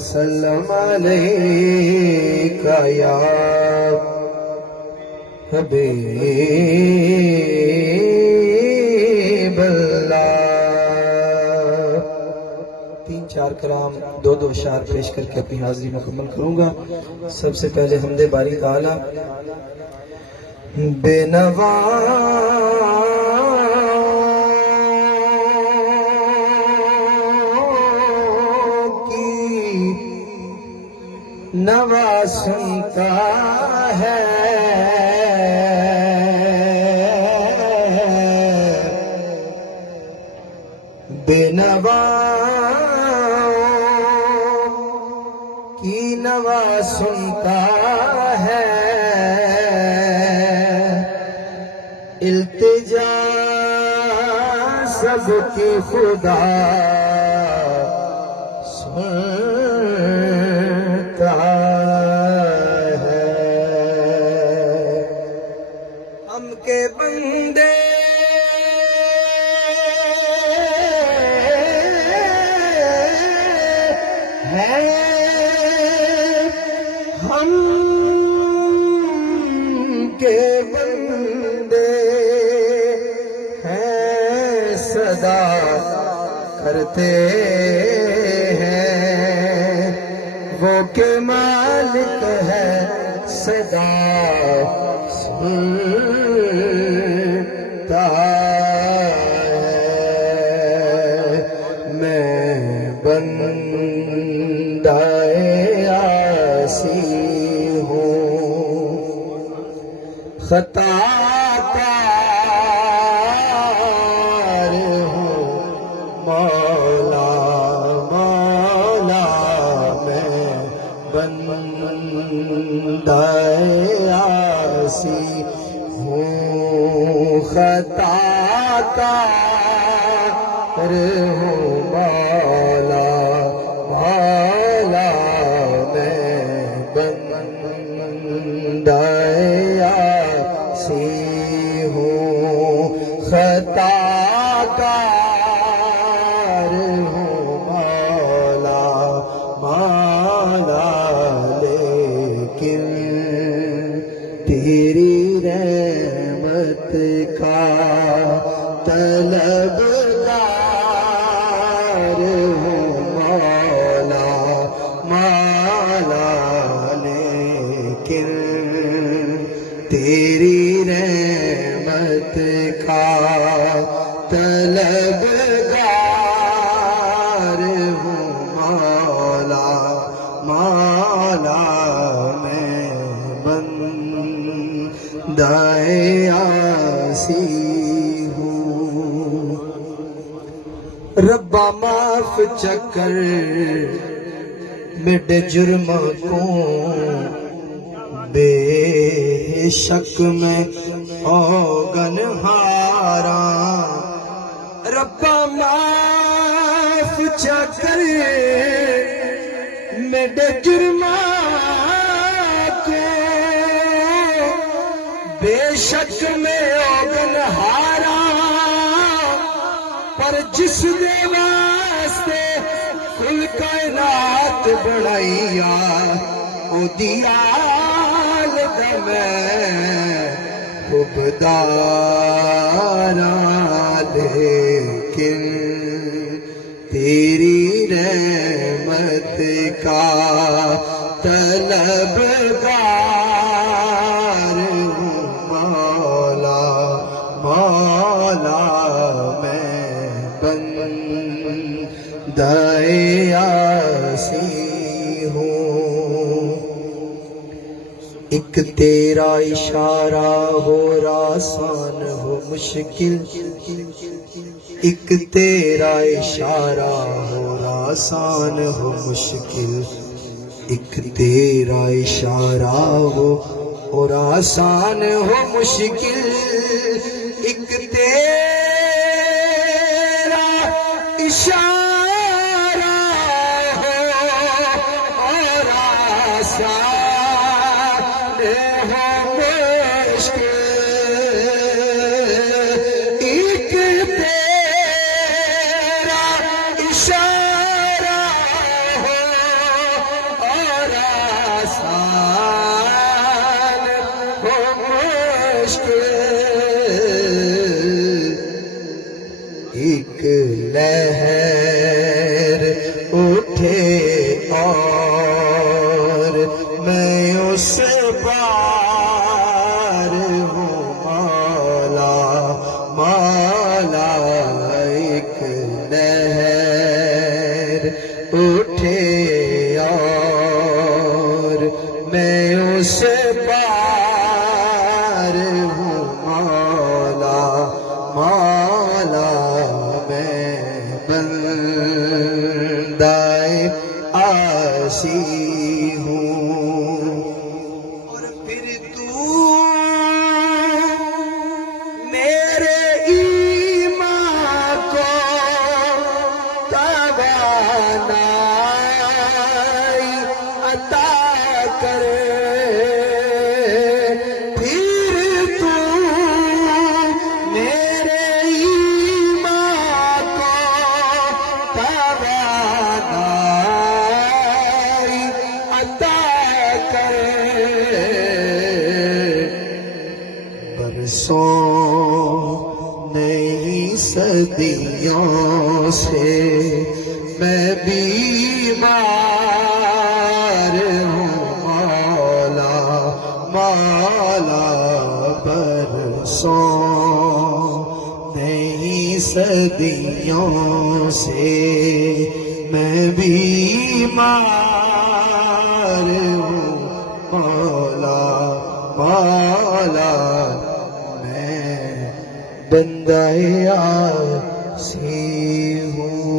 وسلم علیکہ یا حبیب اللہ۔ تین چار کلام دو دو اشعار پیش کر کے اپنی حاضری مکمل کروں گا۔ سب سے پہلے حمد باری تعالی بے نوا نوا سنتا ہے، بے نوا کی نوا سنتا ہے، التجا سب کی خدا سنتا ہے۔ ہم کے بندے ہیں، ہم کے بندے ہیں، صدا کرتے ہیں، وہ کہ مالک ہے صدا سنتا ہے۔ میں بندہ عاصی ہوں، خطا کار ہوں، مولا مولا میں بندہ عاصی ہوں، خطا کار ہوں، مولا مولا میں بندہ عاصی ہوں، خطا کار ہوں، مولا مولا لیکن تیری رحمت کا طلبگار ہوں، مولا مولا لیکن تیری رحمت کا طلبگار ہوں، مولا مولا میں بندہ عاصی ہوں۔ ربا معاف چکر مٹ جرم کو، بے شک میں اوگنہاراں، ربا معاف چکر مٹ جرم کو، بے شک میں اوگنہاراں، پر جس دے واسطے کل کائنات بڑھائیا، او دیال دا میں حبداراں، لیکن تیری رحمت کا طلبگار ہوں، مولا مولا میں بندہ عاصی ہوں۔ ایک تیرا اشارہ ہو آسان ہو مشکل، ایک تیرا اشارہ ہو آسان ہو مشکل، ایک تیرا اشارہ ہو اور آسان ہو مشکل، ایک تیرا اشارہ ہو اور آسان ہو مشکل، ایک تیرا اشارہ ہو ایک لہر اٹھے اور میں اس پار ہوں مولا مولا ایک لہر اٹھے اور میں اس پار ہوں مولا مولا میں بندائے آسی ہوں اور پھر تو میرے ایمان کو توانائی عطا کر پھر تو میرے ایمان کو توانائی عطا کر برسوں نئی صدیوں سے میں بیمار ہوں مولا مولا برسوں نئی صدیوں سے میں بیمار ہوں مولا مولا میں بندہ آسی ہوں